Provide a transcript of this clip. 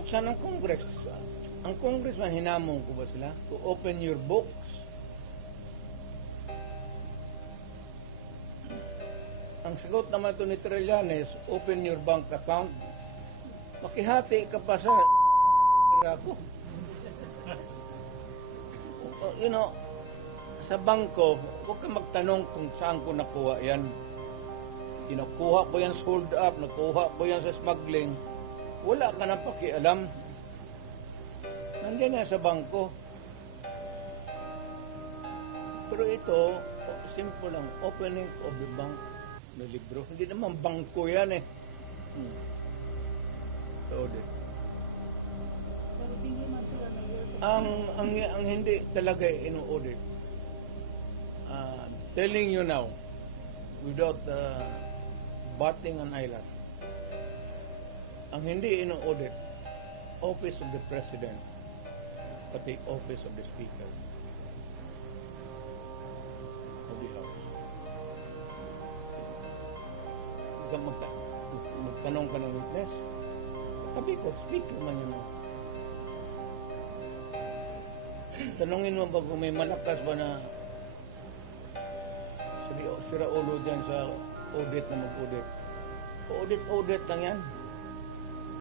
buksan ng Congress. Ang congressman, hinamon ko ba sila to open your books? Ang sagot naman ito ni Trillanes, open your bank account. Makihati ka pa sa ako. You know, sa bangko, huwag ka magtanong kung saan ko nakuha yan. Kinukuha ko yan sa hold up, nakuha ko yan sa smuggling. Wala ka nang pakialam. Nandiyan yan sa bangko. Pero ito, simple lang, opening of the bank na libro. Hindi naman bangko yan eh. Audit. Pero hindi man sila Ang hindi talaga ino-audit. Telling you now, without batting an eyelash, ang hindi ino-audit, Office of the President, pati Office of the Speaker of the House. Magtanong ka ng witness, sabi ko, speaker man yun. Tanungin mo ba kung may malakas ba na sira ulo dyan sa audit na mag-audit. Audit lang yan.